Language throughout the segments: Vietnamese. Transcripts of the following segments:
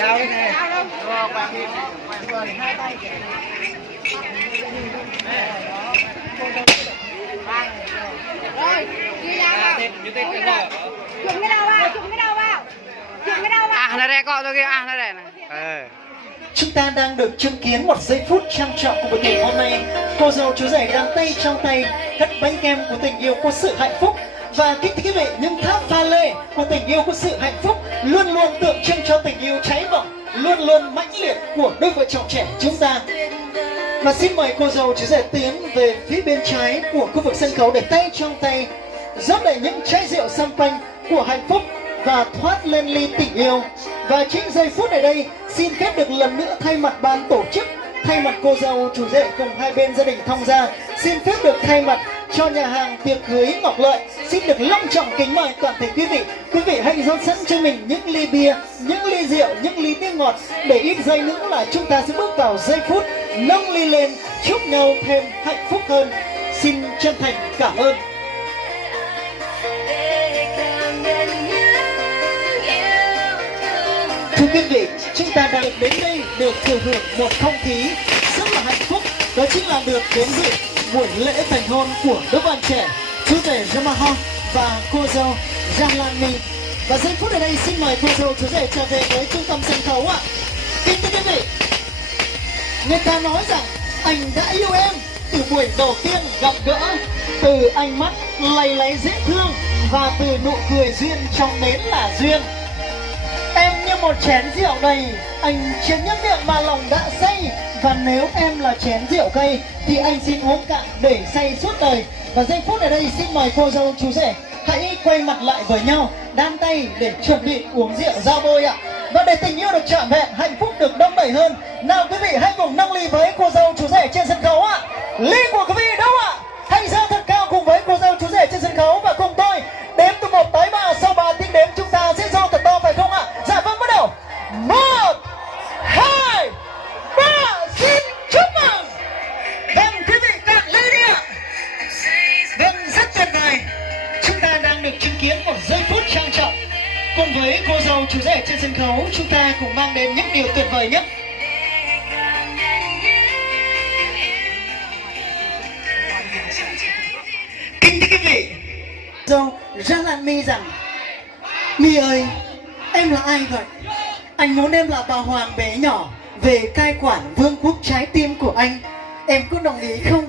Giao đấy này. Rồi, đi ra vào. Chụp cái đầu vào, chụp cái đầu vào. Chụp cái đầu vào. Nó đây gọi tôi kia, nó đây này. Chúng ta đang được chứng kiến một giây phút trang trọng của buổi tiệc hôm nay. Cô dâu chú rể đang tay trong tay cắt bánh kem của tình yêu của sự hạnh phúc. Và kính thưa quý vị, những tháp pha lê của tình yêu của sự hạnh phúc luôn luôn tượng trưng cho tình yêu cháy bỏng, luôn luôn mãnh liệt của đôi vợ chồng trẻ chúng ta. Và xin mời cô dâu chú rể tiến về phía bên trái của khu vực sân khấu để tay trong tay rót đầy những chai rượu champagne của hạnh phúc và thoát lên ly tình yêu. Và chính giây phút này đây, xin phép được lần nữa thay mặt ban tổ chức, thay mặt cô dâu chú rể cùng hai bên gia đình thông gia, xin phép được thay mặt cho nhà hàng tiệc cưới Ngọc Lợi, xin được long trọng kính mời toàn thể quý vị hãy rót sẵn cho mình những ly bia, những ly rượu, những ly nước ngọt, để ít giây nữa là chúng ta sẽ bước vào giây phút nâng ly lên chúc nhau thêm hạnh phúc hơn. Xin chân thành cảm ơn. Thưa quý vị, chúng ta đang đến đây được thừa hưởng một không khí rất là hạnh phúc, đó chính là được đến dự buổi lễ thành hôn của đôi bạn trẻ chú rể Yamaha và cô dâu Jalani. Và giây phút ở đây xin mời cô dâu chú rể trở về với trung tâm sân khấu ạ. Kính thưa quý vị, người ta nói rằng anh đã yêu em từ buổi đầu tiên gặp gỡ, từ ánh mắt lay láy dễ thương và từ nụ cười duyên trong nến là duyên. Em như một chén rượu đầy, anh chưa nhấp miệng mà lòng đã say. Và nếu em là chén rượu cây thì anh xin uống cạn để say suốt đời. Và giây phút ở đây xin mời cô dâu chú rể hãy quay mặt lại với nhau, đan tay để chuẩn bị uống rượu giao bôi ạ. Và để tình yêu được trọn vẹn, hạnh phúc được đong đầy hơn, nào quý vị hãy cùng nâng ly với cô dâu chú rể trên sân khấu ạ. Ly của quý vị đâu ạ? Hãy giơ thật cao cùng với cô dâu chú rể trên sân khấu và cùng tôi đếm từ 1 tới 3. Sau 3 tiếng đếm chúng ta sẽ giơ thật to phải không ạ? Dạ vâng, bắt đầu. 1, 2, 3, xin chúc mừng. Vâng, quý vị cạn ly đi ạ. Vâng, rất tuyệt vời. Chúng ta đang được chứng kiến một giây phút trang trọng. Cùng với cô dâu chú rể trên sân khấu, chúng ta cùng mang đến những điều tuyệt vời nhất. Kính thưa quý vị, dâu rất là mi rằng: Mi ơi, em là ai vậy? Anh muốn em là bà hoàng bé nhỏ về cai quản vương quốc trái tim của anh. Em có đồng ý không?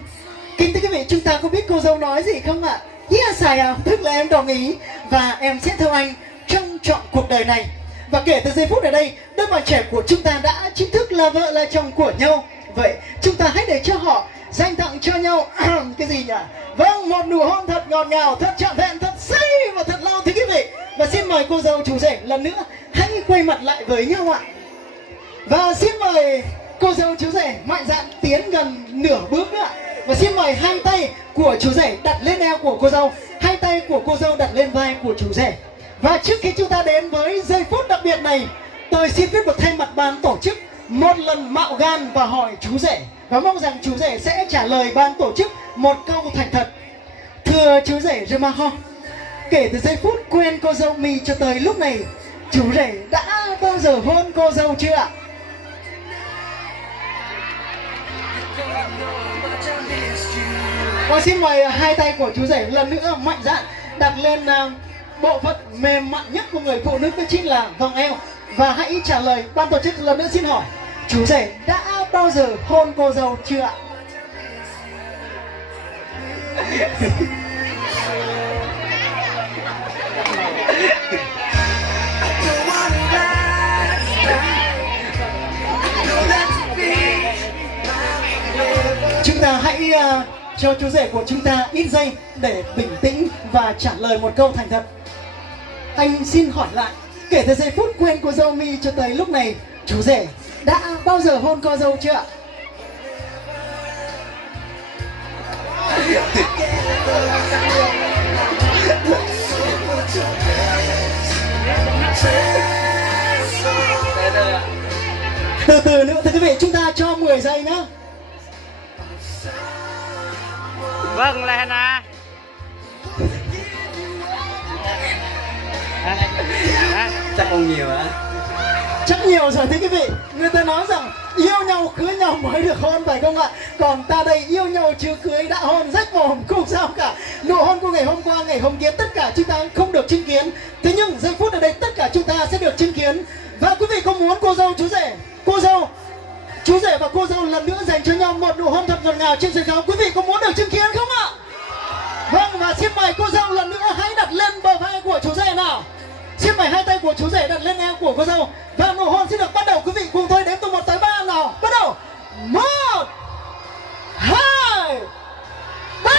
Kính thưa quý vị, chúng ta có biết cô dâu nói gì không ạ? Yes, I am, tức là em đồng ý và em sẽ theo anh trong trọn cuộc đời này. Và kể từ giây phút ở đây, đôi bạn trẻ của chúng ta đã chính thức là vợ là chồng của nhau. Vậy chúng ta hãy để cho họ dành tặng cho nhau cái gì nhỉ? Vâng, một nụ hôn thật ngọt ngào, thật trọn vẹn, thật say và thật lâu thưa quý vị. Và xin mời cô dâu chú rể lần nữa hãy quay mặt lại với nhau ạ. Và xin mời cô dâu chú rể mạnh dạn tiến gần nửa bước nữa. Và xin mời hai tay của chú rể đặt lên eo của cô dâu, hai tay của cô dâu đặt lên vai của chú rể. Và trước khi chúng ta đến với giây phút đặc biệt này, tôi xin phép được thay mặt ban tổ chức một lần mạo gan và hỏi chú rể, và mong rằng chú rể sẽ trả lời ban tổ chức một câu thành thật. Thưa chú rể Yamaha, kể từ giây phút quen cô dâu Mi cho tới lúc này, chú rể đã bao giờ hôn cô dâu chưa ạ? Và xin mời hai tay của chú rể lần nữa mạnh dạn đặt lên bộ phận mềm mại nhất của người phụ nữ, đó chính là vòng eo. Và hãy trả lời ban tổ chức lần nữa, xin hỏi chú rể đã bao giờ hôn cô dâu chưa ạ? Chúng ta hãy cho chú rể của chúng ta ít giây để bình tĩnh và trả lời một câu thành thật. Anh xin hỏi lại, kể từ giây phút quen cô dâu Mi cho tới lúc này, chú rể đã bao giờ hôn cô dâu chưa ạ? Từ từ nữa thưa quý vị, chúng ta cho 10 giây nhé. Vâng, là Hana. Chắc không nhiều hả? Chắc nhiều rồi thưa quý vị. Người ta nói rằng yêu nhau cưới nhau mới được hôn phải không ạ? Còn ta đây yêu nhau chưa cưới đã hôn rách mồm không sao cả. Nụ hôn của ngày hôm qua, ngày hôm kia tất cả chúng ta không được chứng kiến. Thế nhưng giây phút ở đây tất cả chúng ta sẽ được chứng kiến. Và quý vị có muốn cô dâu chú rể, chú rể và cô dâu lần nữa dành cho nhau một nụ hôn thật ngọt ngào trên sân khấu. Quý vị có muốn được chứng kiến không ạ? Vâng, và xin mời cô dâu lần nữa hãy đặt lên bờ vai của chú rể nào. Xin mời hai tay của chú rể đặt lên eo của cô dâu. Và nụ hôn sẽ được bắt đầu. Quý vị cùng thôi đếm từ 1 tới 3 nào. Bắt đầu. 1 2 3.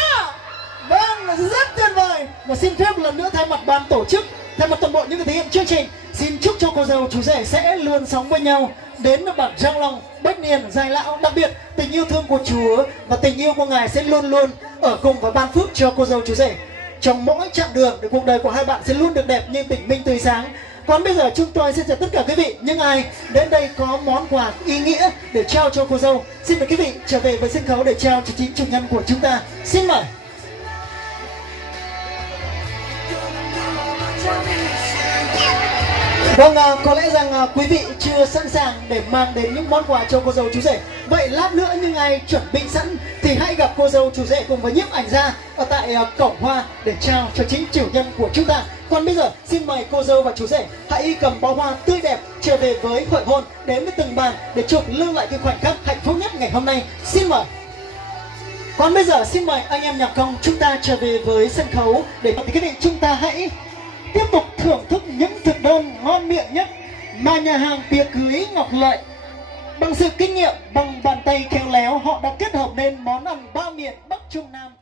Vâng, rất tuyệt vời. Và xin phép lần nữa thay mặt ban tổ chức, thay mặt toàn bộ những người thực hiện chương trình, xin chúc cho cô dâu chú rể sẽ luôn sống với nhau đến bản răng long bách niên dài lão. Đặc biệt tình yêu thương của Chúa và tình yêu của Ngài sẽ luôn luôn ở cùng và ban phước cho cô dâu chú rể trong mỗi chặng đường để cuộc đời của hai bạn sẽ luôn được đẹp như bình minh tươi sáng. Còn bây giờ chúng tôi xin chào tất cả quý vị, những ai đến đây có món quà ý nghĩa để trao cho cô dâu. Xin mời quý vị trở về với sân khấu để trao cho chính chủ nhân của chúng ta. Xin mời. Vâng, có lẽ rằng quý vị chưa sẵn sàng để mang đến những món quà cho cô dâu chú rể. Vậy lát nữa những ai chuẩn bị sẵn thì hãy gặp cô dâu chú rể cùng với nhiếp ảnh gia ở tại cổng hoa để trao cho chính chủ nhân của chúng ta. Còn bây giờ xin mời cô dâu và chú rể hãy cầm bó hoa tươi đẹp trở về với hội hôn, đến với từng bàn để chụp lưu lại cái khoảnh khắc hạnh phúc nhất ngày hôm nay. Xin mời. Còn bây giờ xin mời anh em nhạc công chúng ta trở về với sân khấu để quý vị chúng ta hãy tiếp tục thưởng thức những thực đơn ngon miệng nhất mà nhà hàng tiệc cưới Ngọc Lợi bằng sự kinh nghiệm, bằng bàn tay khéo léo họ đã kết hợp nên món ăn ba miền Bắc Trung Nam.